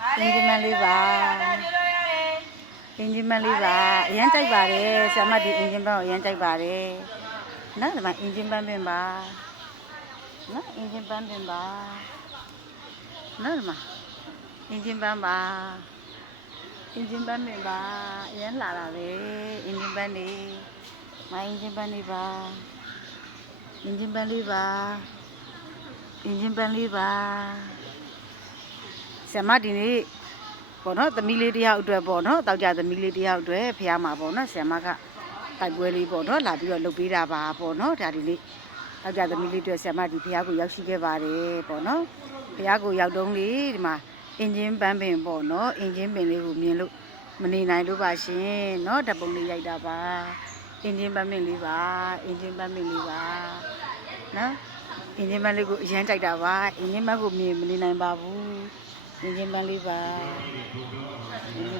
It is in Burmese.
အင်ဂျင်မန်လေးပါအင်ဂျင်မန်လေးပါအရန်ကြိုက်ပါတယ်ဆရာမဒီအင်ဂျင်ပန်းကိုအရန်ကြိုက်ပါတယ်နော်ဒီမှာအင်ဂျင်ပန်းပင်ပါနော်အင်ဂျင်ပန်းပင်ပါနော်ဒီမှာအင်ဂျင်ပန်းပါအင်ဂျင်ပန်းပင်ပါအရန်လာတာပဲအင်ဂျင်ပန်းလေးမအင်ဂျင်ပန်းလေးပါအင်ဂျင်ပန်းလေးပါအင်ဂျင်ပန်းလေးပါဆရာမဒီနေ့ပေါ့နော်သမီးလေးတယောက်အတွက်ပေါ့နော်တောက်ကြသမီးလေးတယောက်အတွက်ဖះမှာပေါ့နော်ဆရာမကတိုက်ပွဲလေးပေါ့နော်လာပြီးတော့လုပ်ပေးတာပါပေါ့နော်ဒါဒီလေးတောက်ကြသမီးလေးအတွက်ဆရာမဒီဖះကိုရောက်ရှိခဲ့ပါတယ်ပေါ့နော်ဖះကိုရောက်တုံးလေဒီမှာအင်ဂျင်ပန်းပင်ပေါ့နော်အင်ဂျင်ပင်လေးကိုမြင်လို့မနေနိုင်လို့ပါရှင်နော်ဓာတ်ပုံလေးရိုက်တာပါအင်ဂျင်ပန်းပင်လေးပါအင်ဂျင်ပန်းပင်လေးပါနော်အင်ဂျင်ပန်းလေးကိုအရန်ကြိုက်တာပါအင်ဂျင်ပန်းကိုမြင်မနေနိုင်ပါဘူးအင်ဂျင်ပန်းလေးပါအင်ဂျင်